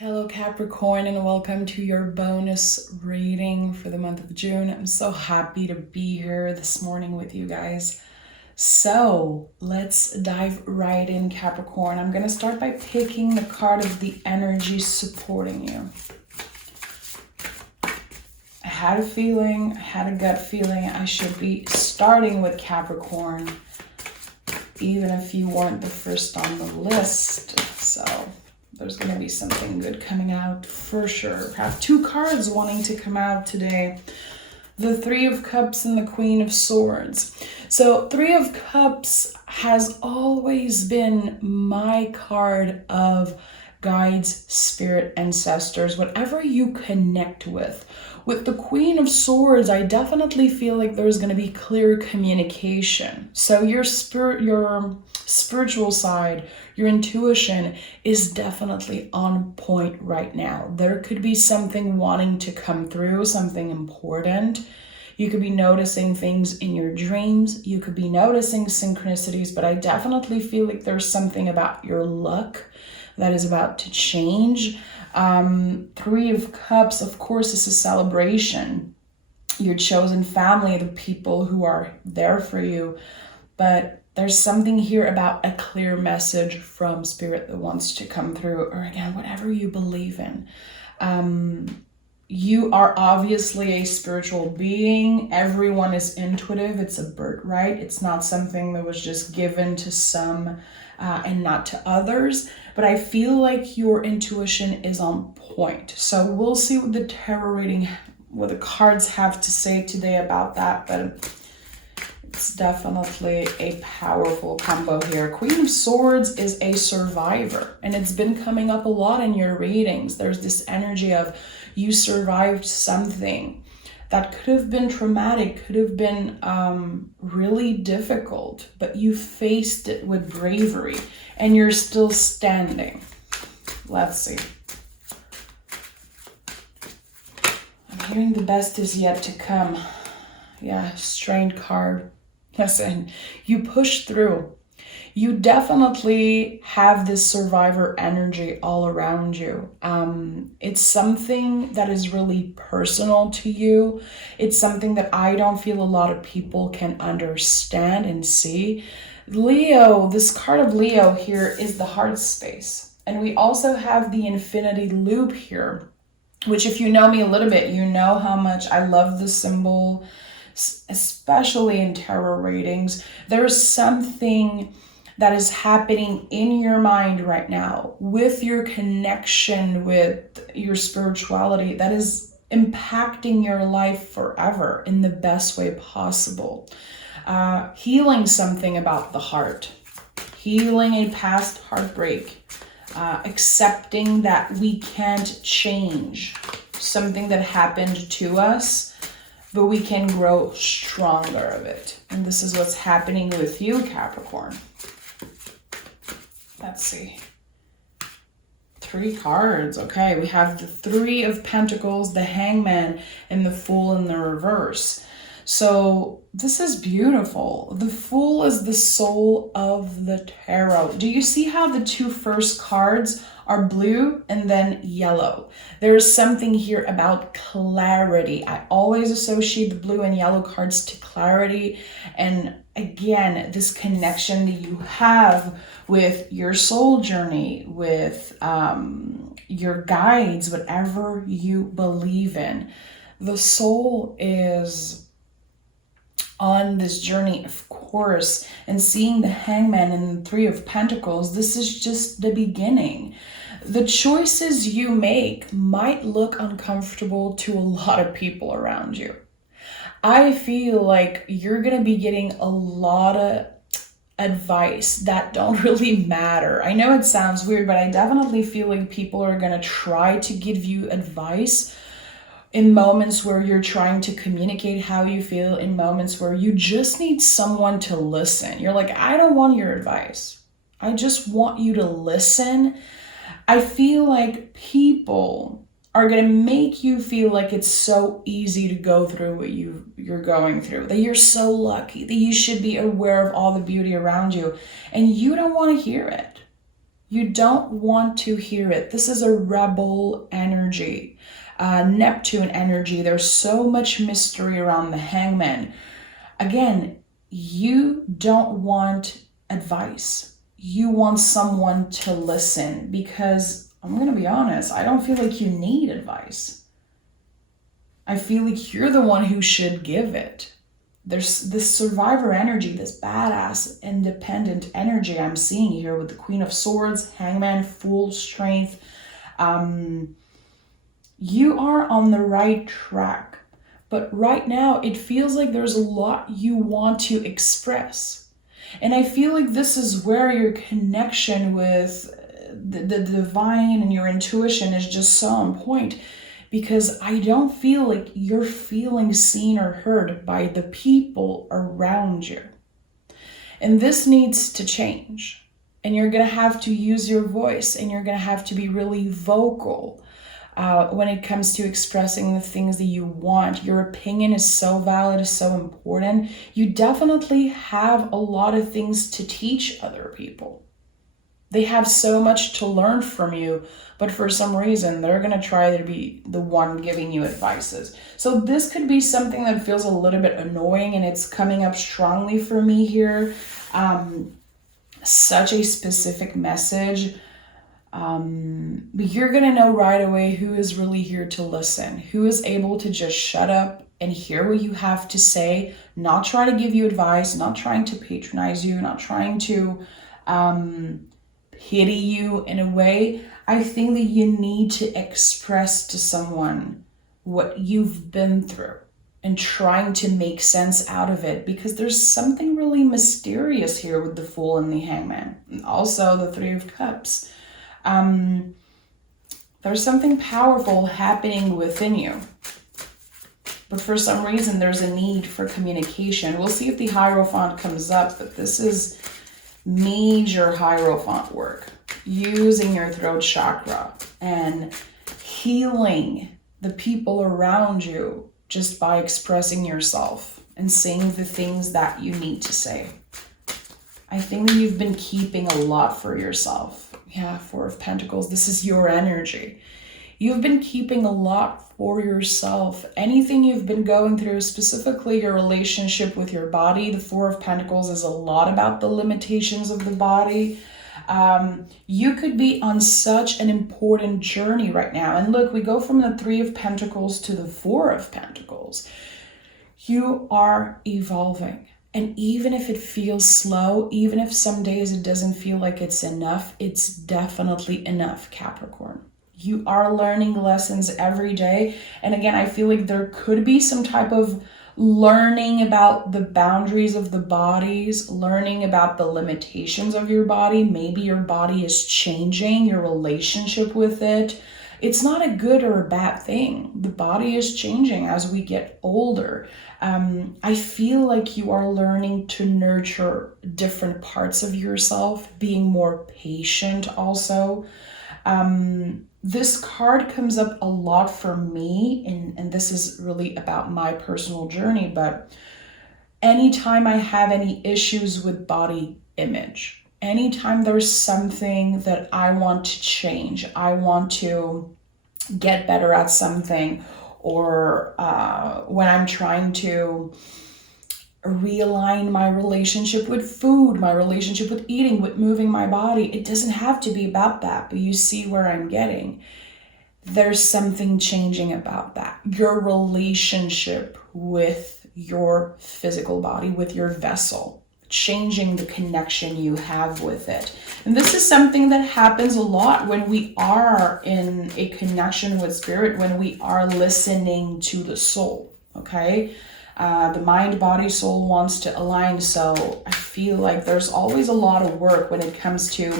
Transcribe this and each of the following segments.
Hello Capricorn, and welcome to your bonus reading for the month of June. I'm so happy to be here this morning with you guys. So let's dive right in, Capricorn. I'm going to start by picking the card of the energy supporting you. I had a gut feeling I should be starting with Capricorn, even if you weren't the first on the list. So there's going to be something good coming out for sure. I have two cards wanting to come out today. The Three of Cups and the Queen of Swords. So Three of Cups has always been my card of guides, spirit, ancestors, whatever you connect with. With the Queen of Swords, I definitely feel like there's going to be clear communication. So your spiritual side, your intuition is definitely on point right now. There could be something wanting to come through, something important. You could be noticing things in your dreams. You could be noticing synchronicities, but I definitely feel like there's something about your luck that is about to change. Three of Cups, of course, is a celebration. Your chosen family, the people who are there for you. But there's something here about a clear message from spirit that wants to come through, or again, whatever you believe in. You are obviously a spiritual being. Everyone is intuitive. It's a birthright. It's not something that was just given to some and not to others. But I feel like your intuition is on point. So we'll see what the tarot reading, what the cards have to say today about that. But it's definitely a powerful combo here. Queen of Swords is a survivor, and it's been coming up a lot in your readings. There's this energy of you survived something that could have been traumatic, could have been really difficult, but you faced it with bravery, and you're still standing. Let's see. I'm hearing the best is yet to come. Yeah, strained card. Listen, you push through. You definitely have this survivor energy all around you. It's something that is really personal to you. It's something that I don't feel a lot of people can understand and see. Leo, this card of Leo here is the heart space. And we also have the infinity loop here, which if you know me a little bit, you know how much I love the symbol, especially in tarot readings. There's something that is happening in your mind right now with your connection with your spirituality that is impacting your life forever in the best way possible. Healing something about the heart, healing a past heartbreak, accepting that we can't change something that happened to us, but we can grow stronger of it. And this is what's happening with you, Capricorn. Let's see. Three cards. Okay, we have the Three of Pentacles, the Hangman, and the Fool in the reverse. So this is beautiful. The Fool is the soul of the tarot. Do you see how the two first cards are blue and then yellow? There's something here about clarity. I always associate the blue and yellow cards to clarity. And again, this connection that you have with your soul journey, with your guides, whatever you believe in. The soul is on this journey, of course, and seeing the Hangman and the Three of Pentacles, this is just the beginning. The choices you make might look uncomfortable to a lot of people around you. I feel like you're going to be getting a lot of advice that don't really matter. I know it sounds weird, but I definitely feel like people are going to try to give you advice in moments where you're trying to communicate how you feel, in moments where you just need someone to listen. You're like, I don't want your advice. I just want you to listen. I feel like people are going to make you feel like it's so easy to go through what you're going through, that you're so lucky, that you should be aware of all the beauty around you, and you don't want to hear it. You don't want to hear it. This is a rebel energy, Neptune energy. There's so much mystery around the Hangman. Again, you don't want advice. You want someone to listen, because I'm going to be honest, I don't feel like you need advice. I feel like you're the one who should give it. There's this survivor energy, this badass, independent energy I'm seeing here with the Queen of Swords, Hangman, full strength. You are on the right track. But right now, it feels like there's a lot you want to express. And I feel like this is where your connection with the divine and your intuition is just so on point, because I don't feel like you're feeling seen or heard by the people around you. And this needs to change. And you're going to have to use your voice, and you're going to have to be really vocal when it comes to expressing the things that you want. Your opinion is so valid, is so important. You definitely have a lot of things to teach other people. They have so much to learn from you, but for some reason, they're going to try to be the one giving you advices. So this could be something that feels a little bit annoying, and it's coming up strongly for me here. Such a specific message. But you're going to know right away who is really here to listen, who is able to just shut up and hear what you have to say, not try to give you advice, not trying to patronize you, not trying to pity you in a way. I think that you need to express to someone what you've been through and trying to make sense out of it, because there's something really mysterious here with the Fool and the Hangman, and also the Three of Cups. There's something powerful happening within you, but for some reason there's a need for communication. We'll see if the Hierophant comes up, but this is major Hierophant work, using your throat chakra and healing the people around you just by expressing yourself and saying the things that you need to say. I think that you've been keeping a lot for yourself. Yeah, Four of Pentacles, this is your energy. You've been keeping a lot for yourself. Anything you've been going through, specifically your relationship with your body. The Four of Pentacles is a lot about the limitations of the body. You could be on such an important journey right now. And look, we go from the Three of Pentacles to the Four of Pentacles. You are evolving. And even if it feels slow, even if some days it doesn't feel like it's enough, it's definitely enough, Capricorn. You are learning lessons every day. And again, I feel like there could be some type of learning about the boundaries of the bodies, learning about the limitations of your body. Maybe your body is changing, your relationship with it. It's not a good or a bad thing. The body is changing as we get older. I feel like you are learning to nurture different parts of yourself, being more patient also. This card comes up a lot for me, and this is really about my personal journey, but anytime I have any issues with body image, anytime there's something that I want to change, I want to get better at something, or when I'm trying to realign my relationship with food, my relationship with eating, with moving my body, it doesn't have to be about that, but you see where I'm getting. There's something changing about that. Your relationship with your physical body, with your vessel, changing the connection you have with it. And this is something that happens a lot when we are in a connection with spirit, when we are listening to the soul, okay? The mind, body, soul wants to align. So I feel like there's always a lot of work when it comes to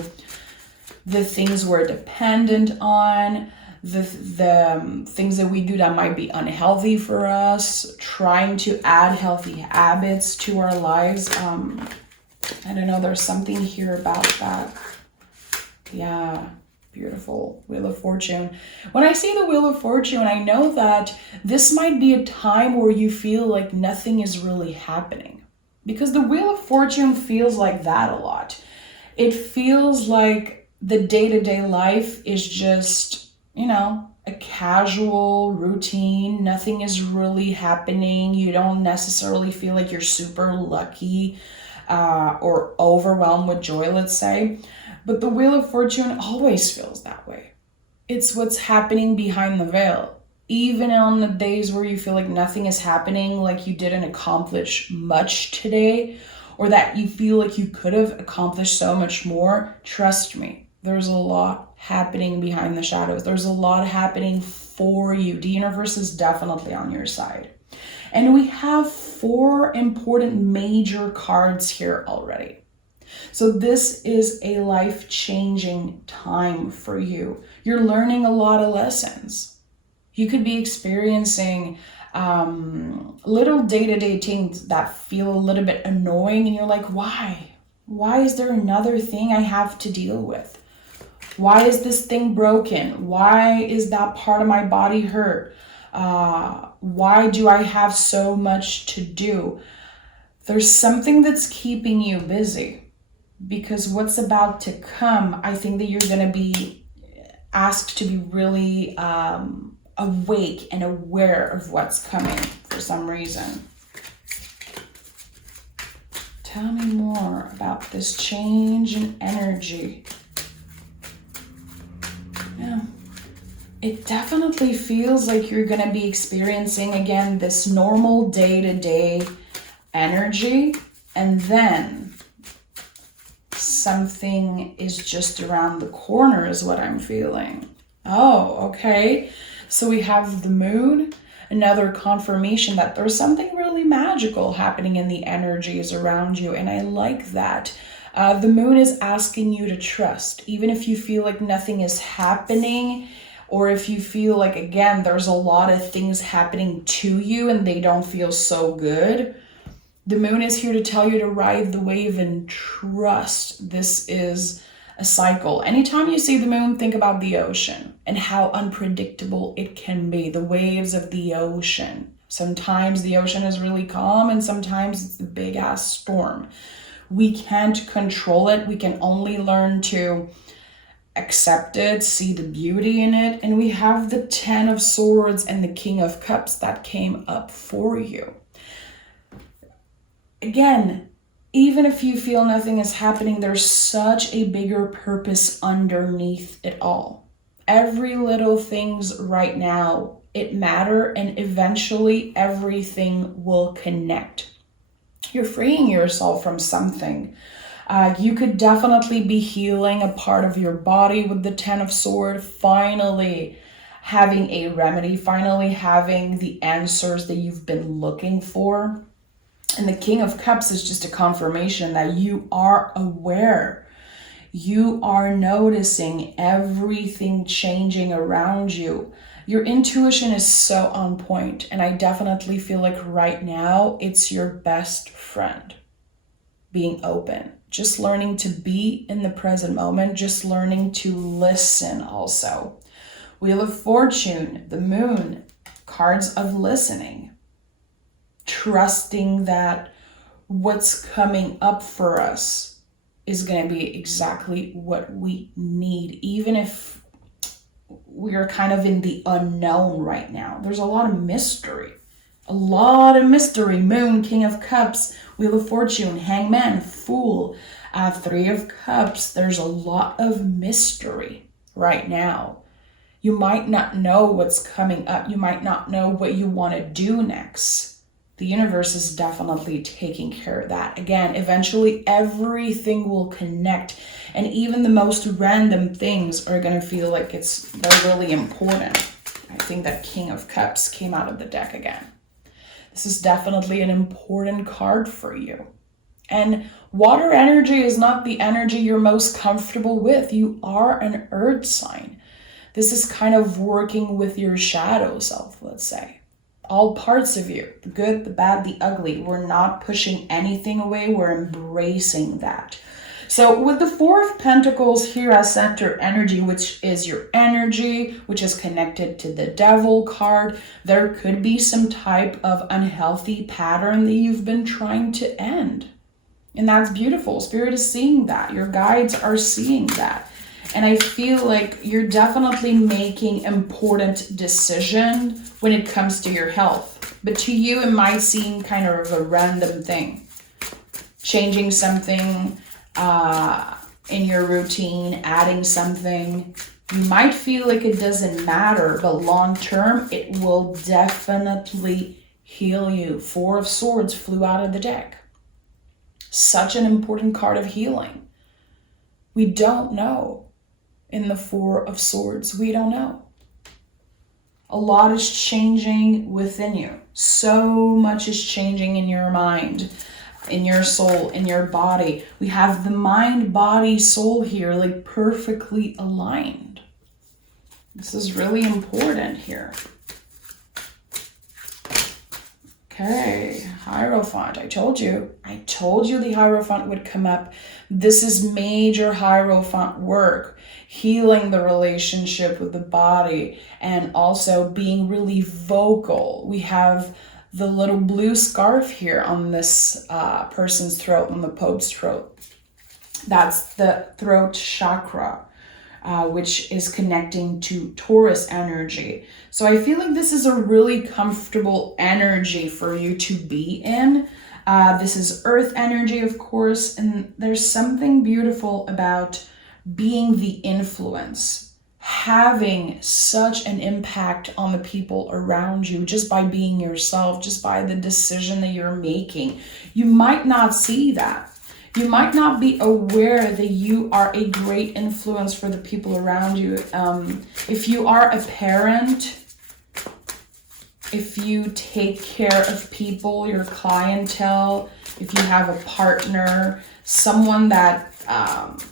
the things we're dependent on, the things that we do that might be unhealthy for us, trying to add healthy habits to our lives. I don't know, there's something here about that. Yeah, beautiful. Wheel of Fortune. When I see the Wheel of Fortune, I know that this might be a time where you feel like nothing is really happening, because the Wheel of Fortune feels like that a lot. It feels like the day-to-day life is just, a casual routine. Nothing is really happening. You don't necessarily feel like you're super lucky or overwhelmed with joy, let's say. But the Wheel of Fortune always feels that way. It's what's happening behind the veil. Even on the days where you feel like nothing is happening, like you didn't accomplish much today, or that you feel like you could have accomplished so much more, trust me, there's a lot happening behind the shadows. There's a lot happening for you. The universe is definitely on your side. And we have 4 important major cards here already. So this is a life-changing time for you. You're learning a lot of lessons. You could be experiencing little day-to-day things that feel a little bit annoying, and you're like, why? Why is there another thing I have to deal with? Why is this thing broken? Why is that part of my body hurt? Why do I have so much to do? There's something that's keeping you busy, because what's about to come, I think that you're going to be asked to be really awake and aware of what's coming for some reason. Tell me more about this change in energy. Yeah. It definitely feels like you're going to be experiencing, again, this normal day-to-day energy, and then something is just around the corner is what I'm feeling. Oh, okay. So we have the moon, another confirmation that there's something really magical happening in the energies around you, and I like that. The moon is asking you to trust, even if you feel like nothing is happening, or if you feel like, again, there's a lot of things happening to you and they don't feel so good. The moon is here to tell you to ride the wave and trust. This is a cycle. Anytime you see the moon, think about the ocean and how unpredictable it can be. The waves of the ocean. Sometimes the ocean is really calm and sometimes it's a big ass storm. We can't control it. We can only learn to accept it, see the beauty in it. And we have the 10 of Swords and the King of Cups that came up for you. Again, even if you feel nothing is happening, there's such a bigger purpose underneath it all. Every little things right now, it matter, and eventually everything will connect. You're freeing yourself from something. You could definitely be healing a part of your body with the 10 of Swords, finally having a remedy, finally having the answers that you've been looking for. And the King of Cups is just a confirmation that you are aware. You are noticing everything changing around you. Your intuition is so on point, and I definitely feel like right now it's your best friend. Being open, just learning to be in the present moment, just learning to listen also. Wheel of Fortune, the moon, cards of listening. Trusting that what's coming up for us is going to be exactly what we need, even if we're kind of in the unknown right now. There's a lot of mystery. Moon, King of Cups, Wheel of Fortune, Hangman, Fool, 3 of Cups. There's a lot of mystery right now. You might not know what's coming up. You might not know what you want to do next. The universe is definitely taking care of that. Again, eventually everything will connect, and even the most random things are going to feel like they're really important. I think that King of Cups came out of the deck again. This is definitely an important card for you. And water energy is not the energy you're most comfortable with. You are an earth sign. This is kind of working with your shadow self, let's say. All parts of you, the good, the bad, the ugly. We're not pushing anything away. We're embracing that. So with the 4 of Pentacles here as center energy, which is your energy, which is connected to the Devil card, there could be some type of unhealthy pattern that you've been trying to end. And that's beautiful. Spirit is seeing that. Your guides are seeing that. And I feel like you're definitely making important decision when it comes to your health. But to you, it might seem kind of a random thing. Changing something in your routine, adding something. You might feel like it doesn't matter, but long term, it will definitely heal you. Four of Swords flew out of the deck. Such an important card of healing. We don't know. In the Four of Swords, we don't know. A lot is changing within you. So much is changing in your mind, in your soul, in your body. We have the mind, body, soul here, like perfectly aligned. This is really important here. Okay, Hierophant. I told you the Hierophant would come up. This is major Hierophant work, healing the relationship with the body and also being really vocal. We have the little blue scarf here on this person's throat, on the Pope's throat. That's the throat chakra, which is connecting to Taurus energy. So I feel like this is a really comfortable energy for you to be in. This is earth energy, of course, and there's something beautiful about being the influence, having such an impact on the people around you just by being yourself, just by the decision that you're making. You might not see that. You might not be aware that you are a great influence for the people around you. If you are a parent, if you take care of people, your clientele, if you have a partner, someone that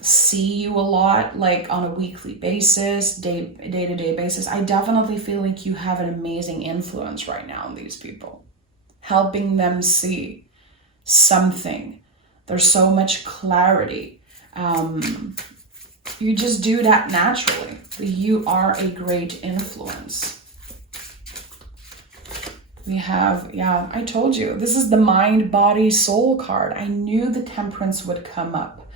see you a lot, like on a weekly basis, day-to-day basis, I definitely feel like you have an amazing influence right now on these people, helping them see something. There's so much clarity. You just do that naturally. You are a great influence. We have, yeah, I told you, this is the mind, body, soul card. I knew the Temperance would come up.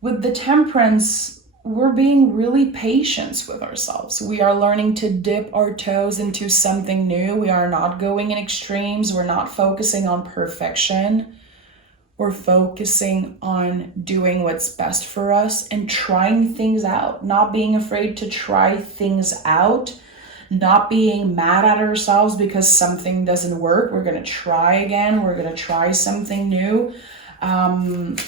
With the Temperance, we're being really patient with ourselves. We are learning to dip our toes into something new. We are not going in extremes. We're not focusing on perfection. We're focusing on doing what's best for us and trying things out, not being afraid to try things out, not being mad at ourselves because something doesn't work. We're going to try again. We're going to try something new.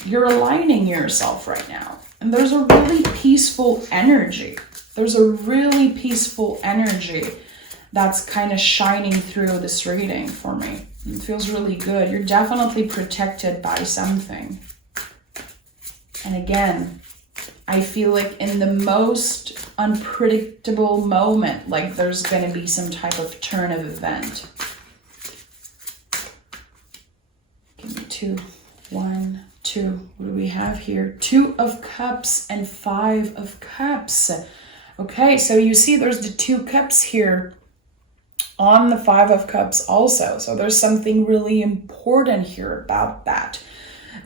You're aligning yourself right now. And there's a really peaceful energy. There's a really peaceful energy that's kind of shining through this reading for me. It feels really good. You're definitely protected by something. And again, I feel like in the most unpredictable moment, like there's going to be some type of turn of event. Give me two. 1, 2. What do we have here? 2 of Cups and 5 of Cups. Okay, so you see there's the 2 cups here on the 5 of Cups also. So there's something really important here about that.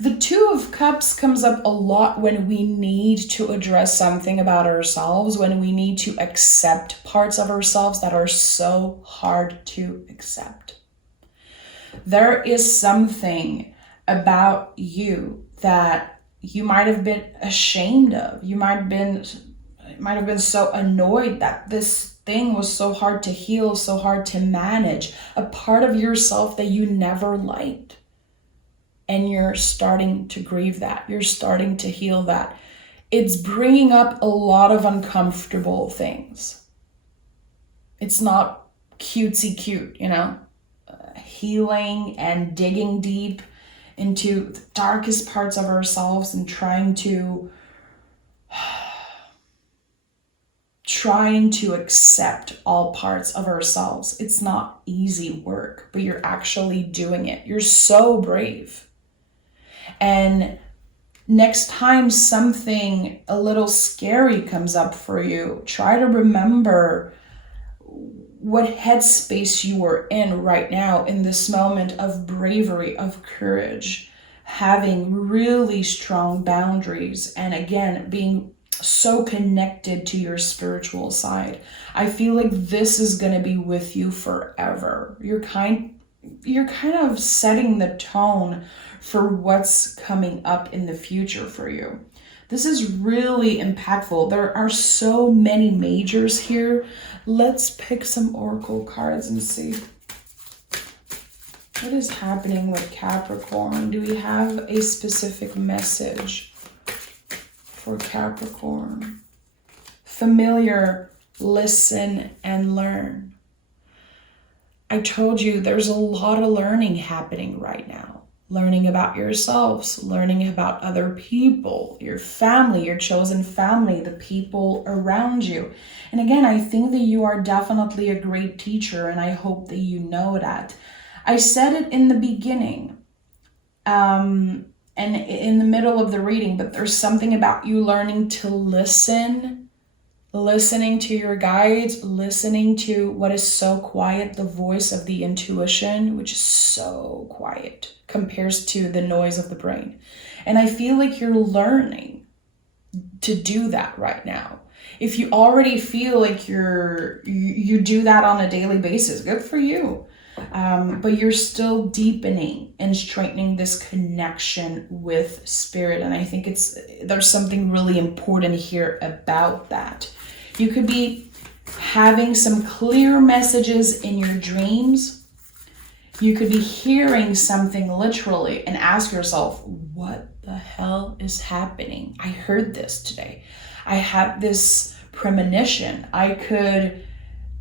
The 2 of Cups comes up a lot when we need to address something about ourselves, when we need to accept parts of ourselves that are so hard to accept. There is something about you that you might have been ashamed of. You might have been so annoyed that this thing was so hard to heal, so hard to manage, a part of yourself that you never liked. And you're starting to grieve that. You're starting to heal that. It's bringing up a lot of uncomfortable things. It's not cutesy cute, you know? Healing and digging deep into the darkest parts of ourselves and trying to accept all parts of ourselves. It's not easy work, but you're actually doing it. You're so brave. And next time something a little scary comes up for you, try to remember what headspace you are in right now in this moment of bravery, of courage. having really strong boundaries, and again, being so connected to your spiritual side. I feel like this is going to be with you forever. You're kind of setting the tone for what's coming up in the future for you. This is really impactful. There are so many majors here. Let's pick some oracle cards and see. What is happening with Capricorn? Do we have a specific message for Capricorn? Familiar, listen and learn. I told you there's a lot of learning happening right now. Learning about yourselves, learning about other people, your family, your chosen family, the people around you. And again, I think that you are definitely a great teacher, and I hope that you know that. I said it in the beginning and in the middle of the reading, but there's something about you learning to listen, listening to your guides, listening to what is so quiet, the voice of the intuition, which is so quiet, compares to the noise of the brain. And I feel like you're learning to do that right now. If you already feel like you do that on a daily basis, good for you. But you're still deepening and strengthening this connection with spirit. And I think there's something really important here about that. You could be having some clear messages in your dreams. You could be hearing something literally and ask yourself, what the hell is happening? I heard this today. I had this premonition. I could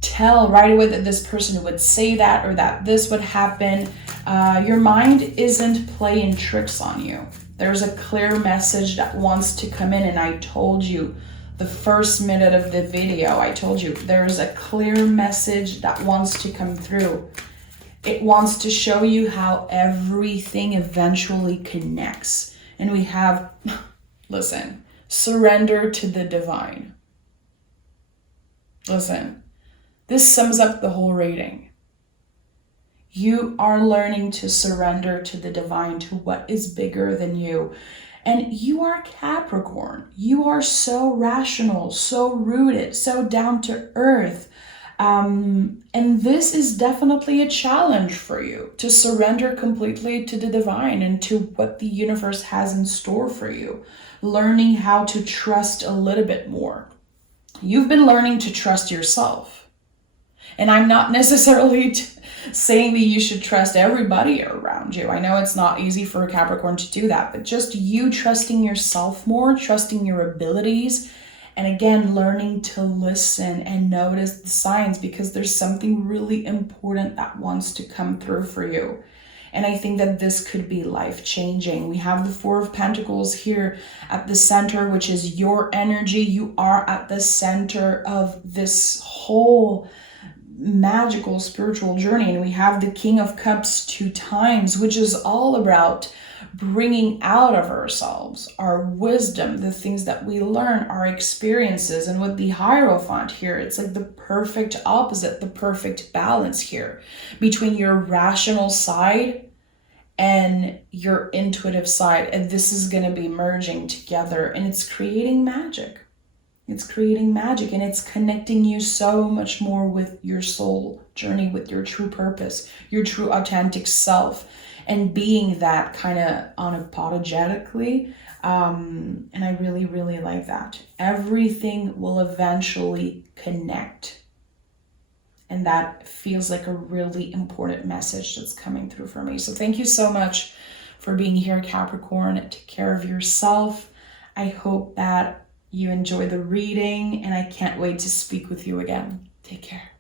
tell right away that this person would say that, or that this would happen. Your mind isn't playing tricks on you. There's a clear message that wants to come in, and I told you the first minute of the video, I told you there's a clear message that wants to come through. It wants to show you how everything eventually connects. And we have, listen, surrender to the divine. Listen. This sums up the whole reading. You are learning to surrender to the divine, to what is bigger than you. And you are Capricorn. You are so rational, so rooted, so down to earth. And this is definitely a challenge for you to surrender completely to the divine and to what the universe has in store for you. Learning how to trust a little bit more. You've been learning to trust yourself. And I'm not necessarily saying that you should trust everybody around you. I know it's not easy for a Capricorn to do that, but just you trusting yourself more, trusting your abilities, and again, learning to listen and notice the signs, because there's something really important that wants to come through for you. And I think that this could be life-changing. We have the Four of Pentacles here at the center, which is your energy. You are at the center of this whole magical spiritual journey. And we have the King of Cups 2 times, which is all about bringing out of ourselves our wisdom, the things that we learn, our experiences. And with the Hierophant here, it's like the perfect opposite, the perfect balance here between your rational side and your intuitive side. And this is going to be merging together, and it's creating magic. It's creating magic, and it's connecting you so much more with your soul journey, with your true purpose, your true authentic self, and being that kind of unapologetically. And I really, really like that. Everything will eventually connect. And that feels like a really important message that's coming through for me. So thank you so much for being here, Capricorn. Take care of yourself. I hope that you enjoy the reading, and I can't wait to speak with you again. Take care.